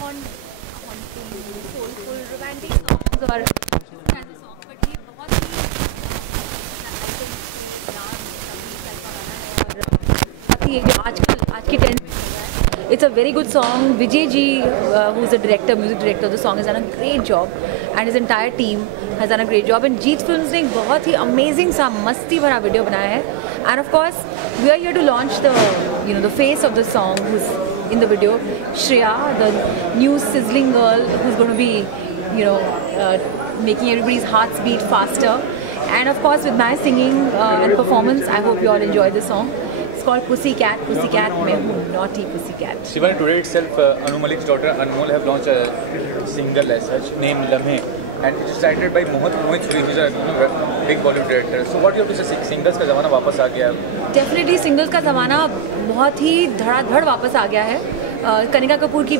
haunting, soulful, romantic songs और kind of songs, but ये बहुत ही ये जो आज के ट्रेंड में हो रहा है, it's a very good song. Vijay ji, who's the director, music director of the song, has done a great job, and his entire team has done a great job. And Jeet Films ने एक बहुत ही amazing सा मस्ती भरा वीडियो बनाया है. And of course, we are here to launch the face of the song, who's in the video, Shreya, the new sizzling girl who's going to be, making everybody's hearts beat faster. And of course, with my singing and performance, I hope you all enjoy the song. It's called Pussycat. Pussycat, मैं हूँ naughty pussycat. Shivani, today itself, Anu Malik's daughter Anmol have launched a single as such named Lamhe, and it's cited by Mohit Suri, who's a big Bollywood director. So what do you have to say? Singles का ज़माना वापस आ गया है? Definitely singles का ज़माना बहुत ही धड़ाधड़ वापस आ गया है. कनिका कपूर की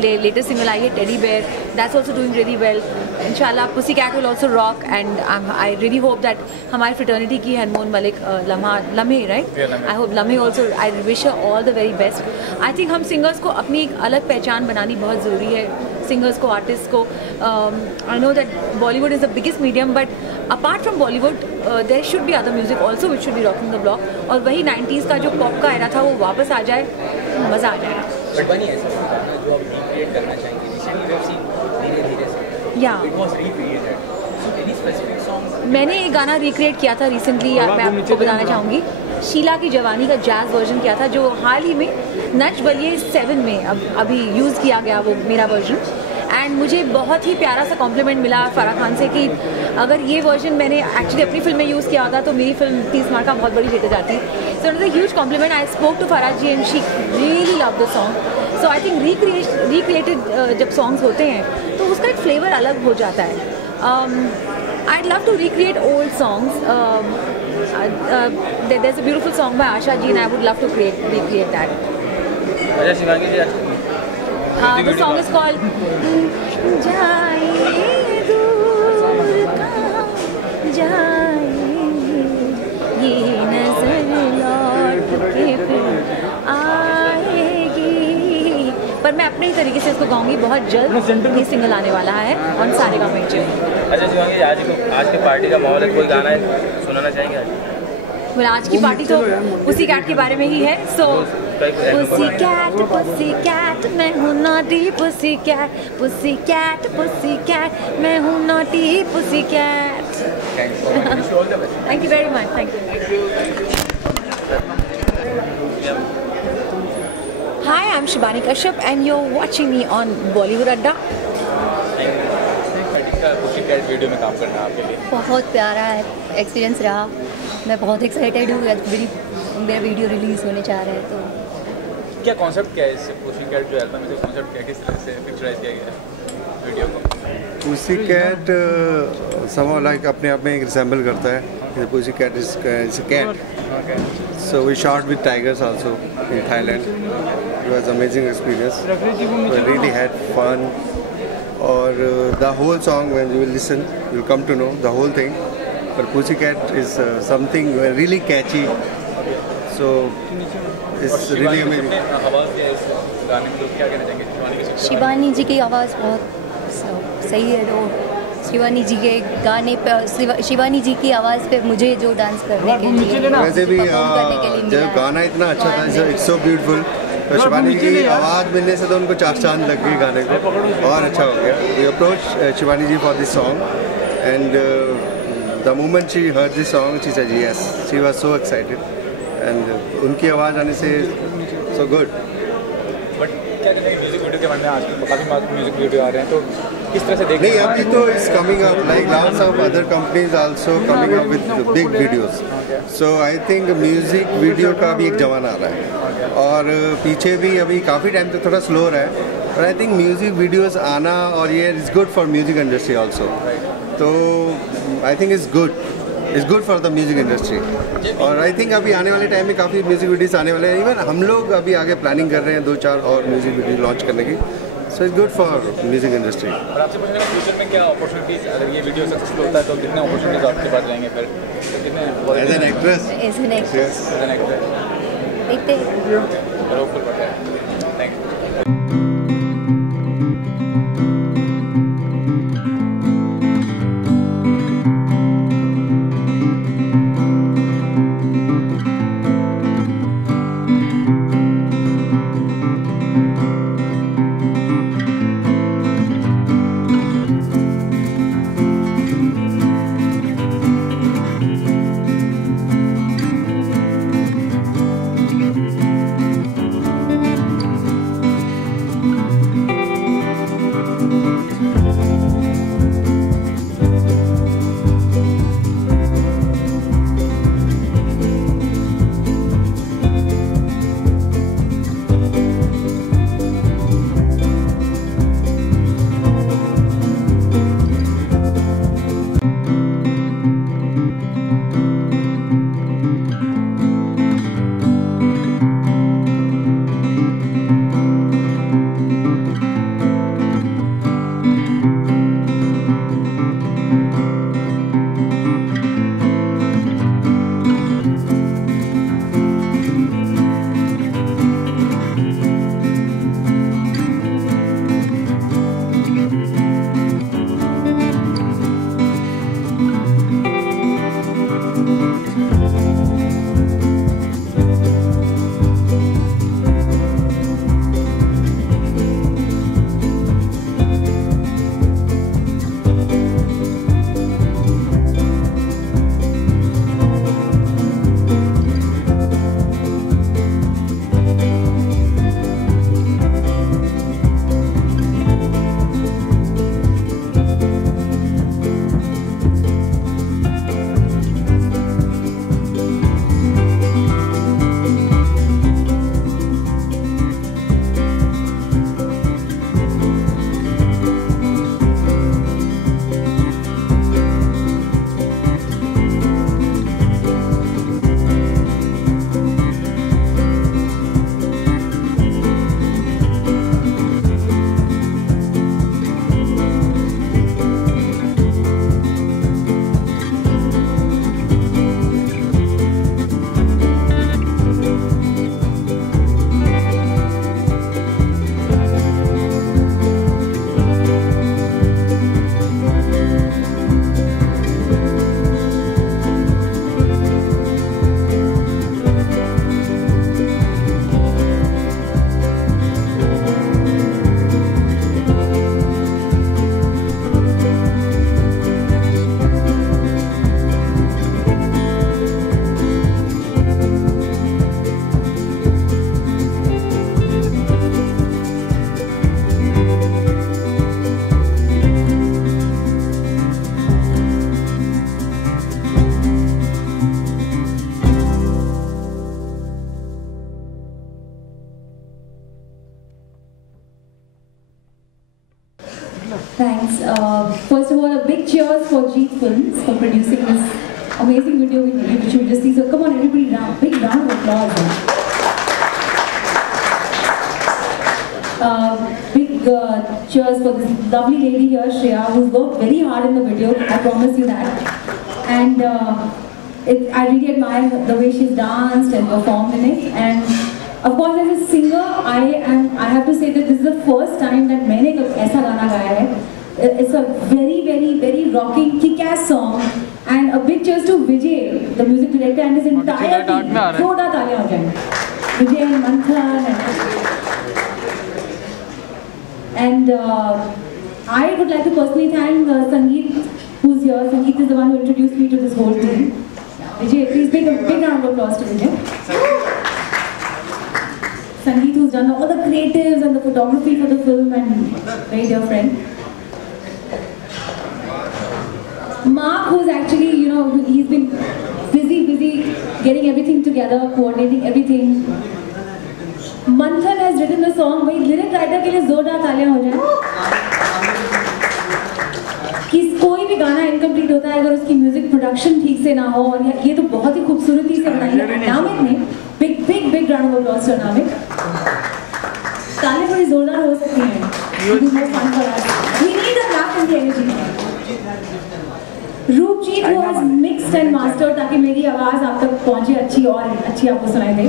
लेटेस्ट सिंगल आई है teddy bear, that's also doing really well. इंशाल्लाह pussycat will also rock, and I really hope that हमारी फ्रेटर्निटी की हनमोन Malik Lamhe right, I hope Lamhe also, I wish all the very best. I think हम singers को अपनी एक अलग पहचान बनानी बहुत ज़रूरी है, सिंगर्स को, आर्टिस्ट को. I know that Bollywood is the biggest medium, but apart from Bollywood there should be other music also which should be rocking the block. और वही 90s का जो पॉप का एरा था वो वापस आ जाए, मज़ा आ जाएगा. बट बनी ऐसा जो आप रिक्रिएट करना चाहेंगे, रिसेंटली वी हैव सीन धीरे-धीरे से या it was recreated, so any specific song? मैंने एक गाना रिक्रिएट किया था रिसेंटली, मैं आपको बताना चाहूँगी. शीला की जवानी का जैज़ वर्जन किया था, जो हाल ही में नच बलिए 7 में अभी यूज़ किया गया वो मेरा वर्जन. एंड मुझे बहुत ही प्यारा सा कॉम्प्लीमेंट मिला फराह खान से कि अगर ये वर्जन मैंने एक्चुअली अपनी फिल्म में यूज़ किया होता तो मेरी फिल्म 30 मार्क का बहुत बड़ी हिट हो जाती. So it is a huge compliment. I spoke to Farah ji and she really love the song. So I think recreated जब सॉन्ग्स होते हैं तो उसका एक फ्लेवर अलग हो जाता है. I'd love to recreate old songs. There's a beautiful song by Asha ji, and I would love to recreate that. अच्छा शिवांगी जी, The song is called जाए दूर कहाँ जाए ये नजर लौट के फिर आएगी. पर मैं अपने ही तरीके से इसको गाऊंगी. बहुत जल्द ये सिंगल आने वाला है और सारे गाँव में. अच्छा शिवांगी, आज की पार्टी का माहौल है, कोई गाना सुनाना चाहेंगे आज? आज की पार्टी तो पुसी कैट के बारे में ही है. सो पुसी कैट मैं हूँ नॉटी पुसी कैट मैं हूँ naughty pussy cat. Thank you very much. Thank you. Hi, I'm Shibani Kashyap and you're watching me on Bollywood Adda. Video में काम करना आपके लिए बहुत प्यारा एक्सपीरियंस रहा. मैं बहुत एक्साइटेड हूँ. मेरा वीडियो रिलीज़ होने जा रहा है. तो क्या कॉन्सेप्ट क्या है इससे? पुसीकैट जो एल्बम में कॉन्सेप्ट क्या, किस तरह से पिक्चराइज किया गया है वीडियो को? पुसीकैट somehow like अपने आप में एक रिसेंबल करता है. Pussycat is a cat. So we shot with tigers also in Thailand. It was amazing experience. We really had fun. Or the whole song, when you will listen, you will come to know the whole thing. But Pussycat is something really catchy. So it's really amazing. Shivani ji की आवाज़ बहुत सही है. तो शिवानी जी के गाने पे, शिवानी जी की आवाज़ पे मुझे जो डांस करने के लिए, वैसे भी जब गाना इतना अच्छा था, इट्स सो ब्यूटीफुल. तो शिवानी की आवाज़ मिलने से तो उनको 4 चांद लग गई गाने को, और अच्छा हो गया. We approach Shivani ji for this song and the moment she heard this song she said yes. She was so excited and उनकी आवाज़ आने से सो गुड. बट क्या कहते हैं म्यूजिक वीडियो के बारे में? आजकल काफ़ी म्यूजिक वीडियो आ रहे हैं, तो किस तरह से देख? नहीं, अभी तो it's coming up like lots of other companies also coming up with big videos. So I think music video का भी एक जमाना आ रहा है. और पीछे भी अभी काफ़ी टाइम तक थोड़ा स्लो रहा है, पर आई थिंक म्यूजिक वीडियोस आना और ये is good for music industry also. तो I think is good for the music industry. और आई थिंक अभी आने वाले टाइम में काफ़ी म्यूजिक वीडियोस आने वाले हैं. इवन हम लोग अभी आगे प्लानिंग कर रहे हैं 2-4 और म्यूजिक वीडियो लॉन्च करने की. So it's good for music industry. और आपसे पूछने का फ्यूचर में क्या अपॉर्चुनिटीज, अगर ये वीडियो सक्सेसफुल होता है तो कितने अपॉर्चुनिटीज आपके पास रहेंगे फिर? कितने as an actress? As an actress देखते हैं. Thank you. Thanks. First of all, a big cheers for Jeet Films for producing this amazing video which you just see. So come on, everybody, big round of applause. Big cheers for this lovely lady here, Shreya, who's worked very hard in the video. I promise you that. And I really admire the way she's danced and performed in it. And of course, as a singer, I have to say that this is the first time that मैंने ऐसा गाना गाया है. It's a very, very, very rocking, kick-ass song. And a big cheers to Vijay, the music director, and his entire team. जोरदार तालियां हो जाएं. Vijay and Manthan. And I would like to personally thank Sangeet, who's here. Sangeet is the one who introduced me to this whole team. Vijay, please big round of applause to Vijay. Sangeet, who's done all the creatives and the photography for the film, and very dear friend. Mark, who's actually, he's been busy getting everything together, coordinating everything. Manthan has written the song. भाई lyric writer के लिए जोरदार तालियां हो जाएं. कि कोई भी गाना इनकम्प्लीट होता है अगर उसकी म्यूजिक प्रोडक्शन ठीक से ना हो, और ये तो बहुत ही खूबसूरती से बनाई है अनामिक ने. Big round of applause to Anamik. तालियां थोड़ी जोरदार हो सकती हैं. We need a laugh and the energy. रूपजीत who has mixed and mastered ताकि मेरी आवाज आप तक पहुंचे अच्छी आपको सुनाई दे.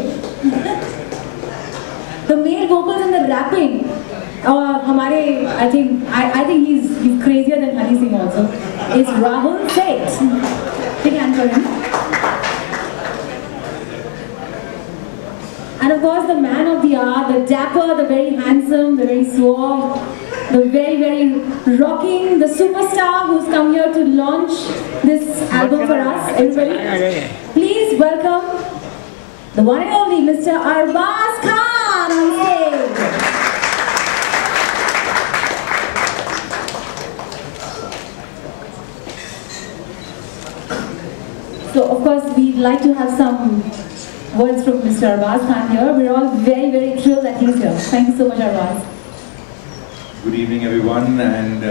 The male vocals and the rapping, I think he's crazier than Honey Singh also. It's Rahul Seth. Big hand for him. And of course the man of the hour, the dapper, the very handsome, the very suave, the very, very rocking, the superstar who's come here to launch this album for us. Everybody, please welcome the one and only Mr. Arbaaz Khan on stage. So of course we'd like to have some words from Mr. Arbaaz Khan here. We're all very, very thrilled that he's here. Thank you so much, Arbaaz. Good evening everyone, and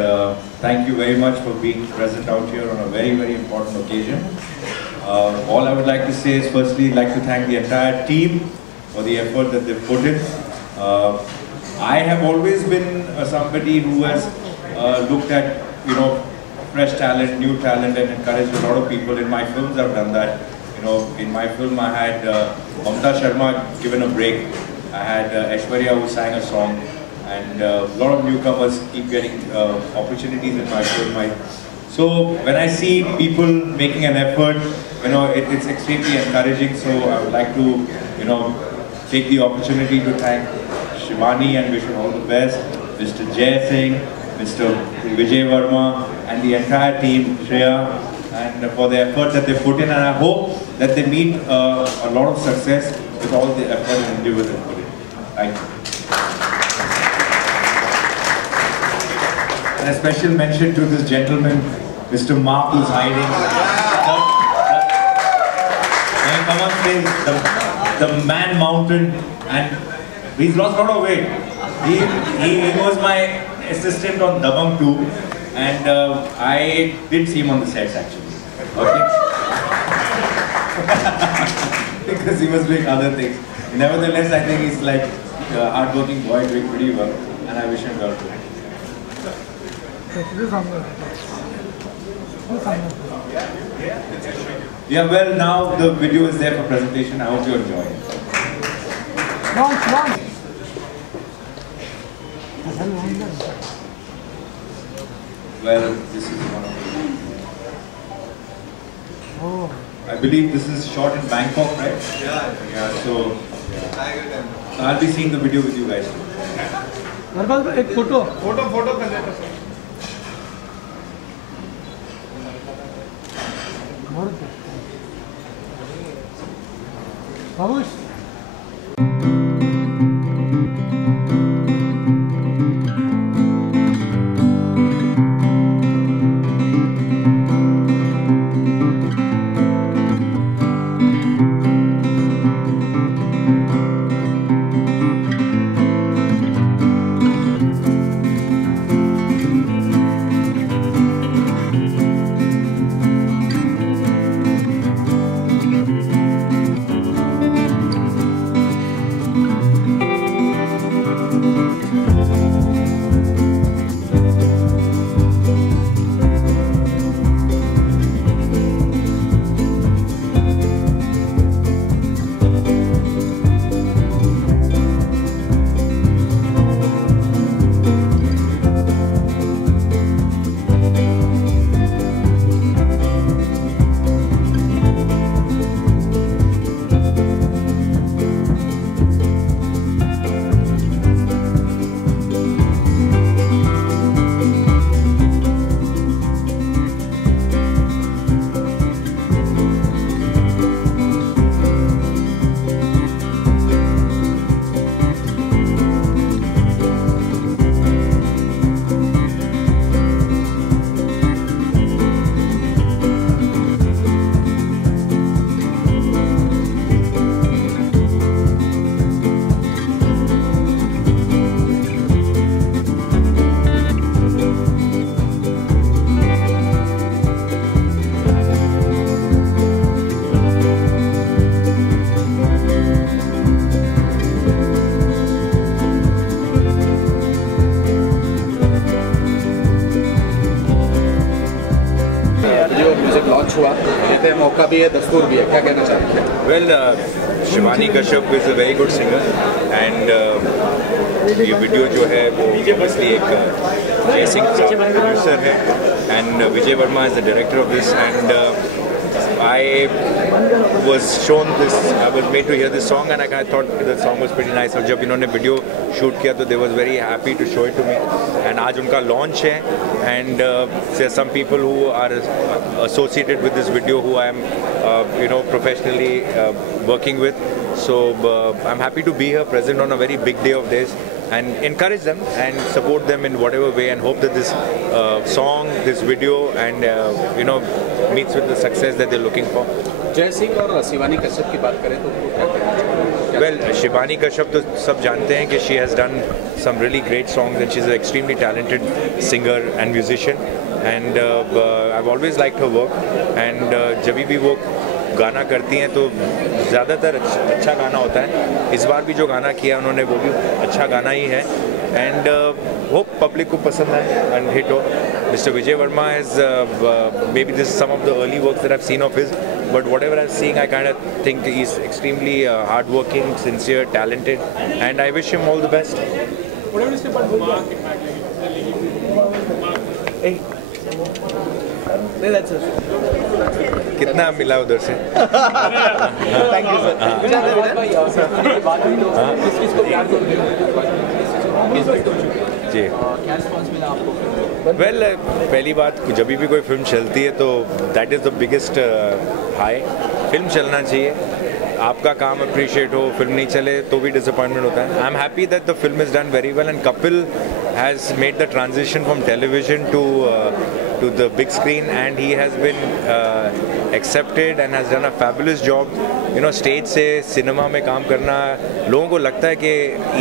thank you very much for being present out here on a very, very important occasion. All I would like to say is firstly like to thank the entire team for the effort that they've put in. I have always been somebody who has looked at fresh talent, new talent, and encouraged a lot of people. In my films I've done that. In my film I had Mamta Sharma given a break. I had Aishwarya who sang a song, and a lot of newcomers keep getting opportunities in my film. So when I see people making an effort, it's extremely encouraging. So I would like to, take the opportunity to thank Shivani and wish her all the best, Mr. Jay Singh, Mr. Vijay Verma, and the entire team, Shreya, and for the effort that they put in. And I hope that they meet a lot of success with all the effort and endeavor they put in. Thank you. And a special mention to this gentleman, Mr. Mark, who's hiding. Come on stage, the man mountain, and he's lost a lot of weight. He was my assistant on Dabangg 2, and I did see him on the sets actually. Okay? Because he was doing other things. Nevertheless, I think he's like a hard-working boy doing pretty well, and I wish him well too. Yeah, well, now the video is there for presentation. I hope you enjoy it. Well, this is one of the... I believe this is shot in Bangkok, right? Yeah, so I'll be seeing the video with you guys. एक फोटो कर देता sir. Vamos. Launch हुआ, कहते हैं मौका भी है दस्तूर भी है, क्या कहना चाहते हैं? Well, Shivani Kashyap is a very good singer and ये वीडियो जो है वो obviously एक जय सिंह प्रोड्यूसर है and विजय Verma is the director of this and I was shown this, I was made to hear this song and I thought the song was pretty nice. और जब इन्होंने वीडियो शूट किया तो they was very happy to show it to me and आज उनका लॉन्च है and there are some people who are associated with this video who I am professionally working with. So I'm happy to be here present on a very big day of theirs and encourage them and support them in whatever way and hope that this song, this video and meets with the success that they're looking for. जय सिंह और शिवानी कश्यप की बात करें तो क्या कहते हैं? Well, शिवानी कश्यप तो सब जानते हैं कि she has done some really great songs and she's an extremely talented singer and musician and I've always liked her work and जब भी वो गाना करती हैं तो ज़्यादातर अच्छा गाना होता है. इस बार भी जो गाना किया उन्होंने वो भी अच्छा गाना ही है and hope public को पसंद आए and hit हो. Mr. Vijay Verma is maybe this is some of the early works that I've seen of his, but whatever I'm seeing I kind of think he's extremely hardworking, sincere, talented and I wish him all the best. Whatever you say about Mark and Maggie, Hey. that's it. कितना मिला उधर से? Thank you sir. जी. Well पहली बात जब भी कोई फिल्म चलती है तो that is the biggest high. Film चलना चाहिए, आपका काम अप्रिशिएट हो, फिल्म नहीं चले तो भी डिसअपॉइंटमेंट होता है. I am happy that the film is done very well and Kapil has made the transition from television to the big screen and he has been accepted and has done a fabulous job. Stage से सिनेमा में काम करना लोगों को लगता है कि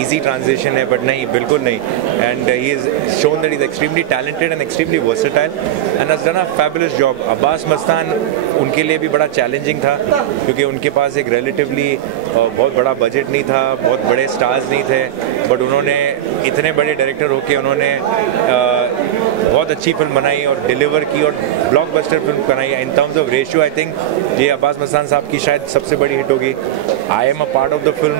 easy transition है, but नहीं, बिल्कुल नहीं. And he has shown that he is extremely talented and extremely versatile and has done a fabulous job. Abbas मस्तान उनके लिए भी बड़ा चैलेंजिंग था क्योंकि उनके पास एक relatively बहुत बड़ा बजट नहीं था, बहुत बड़े स्टार्स नहीं थे, बट उन्होंने इतने बड़े डायरेक्टर होके उन्होंने बहुत अच्छी फिल्म बनाई और डिलीवर की और ब्लॉकबस्टर फिल्म बनाई. इन terms of ratio I think ये अब्बास मस्तान साहब की शायद सबसे बड़ी हिट होगी. I am a part of the film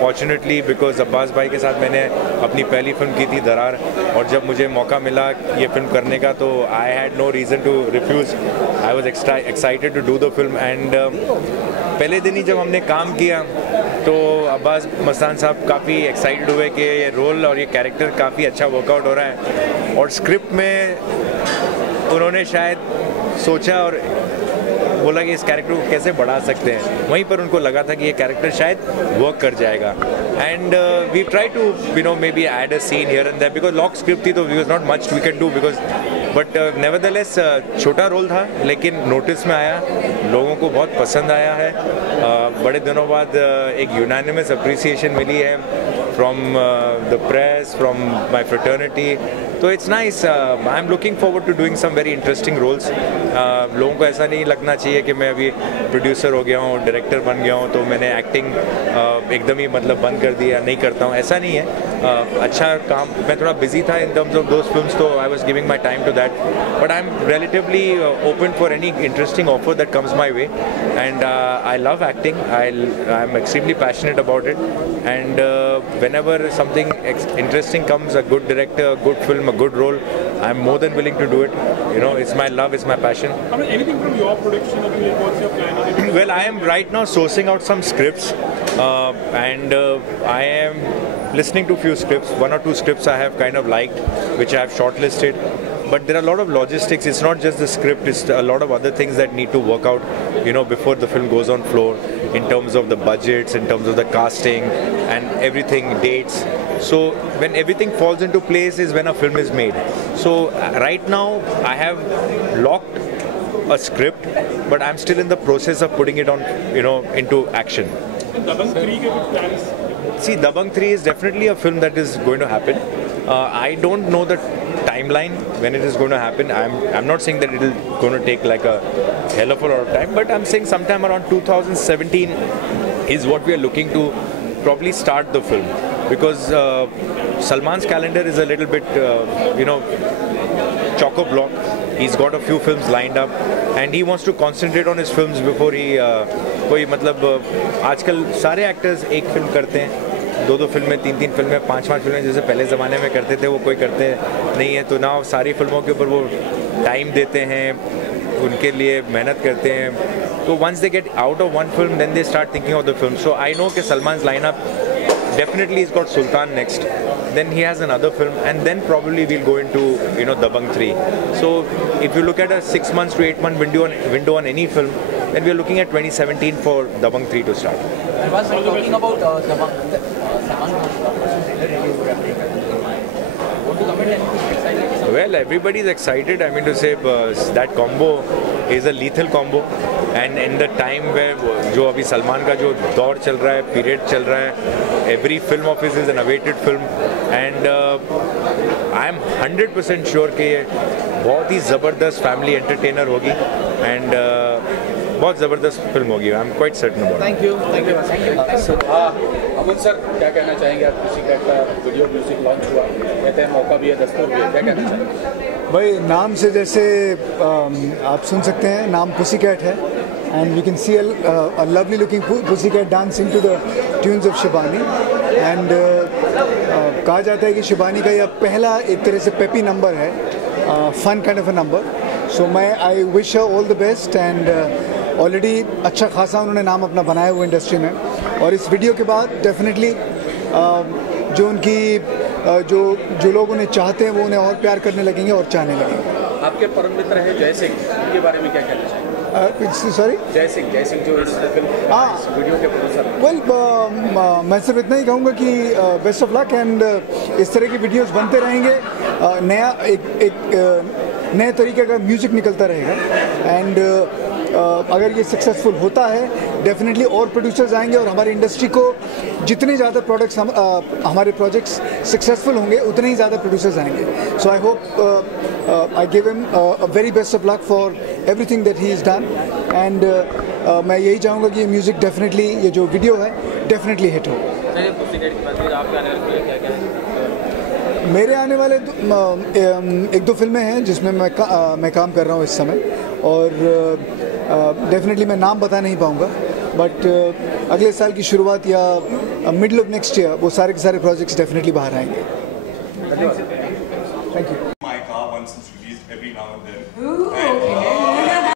fortunately because Abbas भाई के साथ मैंने अपनी पहली फिल्म की थी दरार और जब मुझे मौका मिला ये फिल्म करने का तो I had no reason to refuse. I was excited to do the film and पहले दिन ही जब हमने काम किया तो अब्बास मस्तान साहब काफ़ी एक्साइटेड हुए कि ये रोल और ये कैरेक्टर काफ़ी अच्छा वर्कआउट हो रहा है और स्क्रिप्ट में उन्होंने शायद सोचा और बोला कि इस कैरेक्टर को कैसे बढ़ा सकते हैं. वहीं पर उनको लगा था कि ये कैरेक्टर शायद वर्क कर जाएगा and we try to maybe add a scene here and there because lock script थी तो we was not much we can do because but nevertheless छोटा रोल था लेकिन नोटिस में आया, लोगों को बहुत पसंद आया है. बड़े दिनों बाद एक यूनानिमस अप्रिसिएशन मिली है from the press, from my fraternity. तो it's nice. I am looking forward to doing some very interesting roles. लोगों को ऐसा नहीं लगना चाहिए कि मैं अभी प्रोड्यूसर हो गया हूँ, डायरेक्टर बन गया हूँ तो मैंने एक्टिंग एकदम ही मतलब बंद कर दिया, नहीं करता हूँ, ऐसा नहीं है. अच्छा काम, मैं थोड़ा बिजी था in terms of those films तो I was giving my time to that, but I am relatively open for any interesting offer that comes my way and I love acting. I am extremely passionate about it and whenever something interesting comes, a good director, a good film, a good role, I'm more than willing to do it. It's my love, it's my passion. I mean, anything from your production, what's your plan? Well, I am right now sourcing out some scripts and I am listening to few scripts. One or two scripts I have kind of liked, which I have shortlisted. But there are a lot of logistics. It's not just the script. It's a lot of other things that need to work out, before the film goes on floor, in terms of the budgets, in terms of the casting and everything, dates. So when everything falls into place is when a film is made. So right now I have locked a script, but I'm still in the process of putting it on, into action. Dabangg 3 ke kuch plans? See, Dabangg 3 is definitely a film that is going to happen. I don't know the timeline when it is going to happen. I'm not saying that it is going to take like a hell of a lot of time, but I'm saying sometime around 2017 is what we are looking to probably start the film, because Salman's calendar is a little bit chock-a-block. he's got a few films lined up and he wants to concentrate on his films before he कोई मतलब आजकल सारे एक्टर्स एक फिल्म करते हैं, 2-2 फिल्में, 3-3 फिल्में, 5-5 फिल्में जैसे पहले ज़माने में करते थे, वो कोई करते नहीं है। तो ना सारी फिल्मों के ऊपर वो टाइम देते हैं, उनके लिए मेहनत करते हैं। तो once they get out of one film, then they start thinking of the film. So I know that Salman's lineup definitely he's got Sultan next. Then he has another film, and then probably we'll go into Dabangg 3. So if you look at a 6 months to 8 month window on any film, then we're looking at 2017 for Dabangg 3 to start. Talking about Dabangg, Salman Well, everybody's excited. I mean to say, that combo is a lethal combo. And in the time where जो अभी सलमान का जो दौर चल रहा है, पीरियड चल रहा है, every film of his is an awaited film. And I am 100% sure कि ये बहुत ही ज़बरदस्त फैमिली एंटरटेनर होगी and बहुत ज़बरदस्त फिल्म होगी। I am quite certain about. Thank you अमन सर, क्या कहना चाहेंगे आप? पुसीकैट का वीडियो म्यूजिक लॉन्च हुआ, कहते हैं मौका भी है, दस्तूर भी है, क्या कहना चाहेंगे? भाई नाम से जैसे आप सुन सकते हैं, नाम पुसीकैट है and you can see a lovely looking pussycat dancing to the tunes of Shivani and कहा जाता है कि शिवानी का यह पहला एक तरह से पेपी नंबर है, fun kind of a number. So I wish her all the best and already अच्छा खासा उन्होंने नाम अपना बनाया हुआ इंडस्ट्री में, और इस वीडियो के बाद डेफिनेटली जो उनकी जो लोग उन्हें चाहते हैं वो उन्हें और प्यार करने लगेंगे और चाहने लगेंगे। आपके परम मित्र हैं जय सिंह, उनके बारे में क्या कहना चाहेंगे? सॉरी, जय सिंह जो इस फिल्म इस वीडियो के प्रोड्यूसर। वेल मैं सिर्फ इतना ही कहूँगा कि बेस्ट ऑफ लक एंड इस तरह की वीडियोस बनते रहेंगे, नया एक नए तरीके का म्यूजिक निकलता रहेगा एंड अगर ये सक्सेसफुल होता है डेफिनेटली और प्रोड्यूसर्स आएंगे और हमारी इंडस्ट्री को जितने ज़्यादा प्रोडक्ट्स हमारे प्रोजेक्ट्स सक्सेसफुल होंगे उतने ही ज़्यादा प्रोड्यूसर्स आएंगे। So I hope I give him a very best of luck for everything that he is done and मैं यही चाहूँगा कि ये म्यूज़िक डेफिनेटली, ये जो वीडियो है डेफिनेटली हिट हो। मेरे आने वाले 1-2 फिल्में हैं जिसमें मैं काम कर रहा हूँ इस समय, और डेफिनेटली मैं नाम बता नहीं पाऊँगा, बट अगले साल की शुरुआत या मिडल ऑफ नेक्स्ट ईयर वो सारे के सारे प्रोजेक्ट्स डेफिनेटली बाहर आएंगे। Thank you.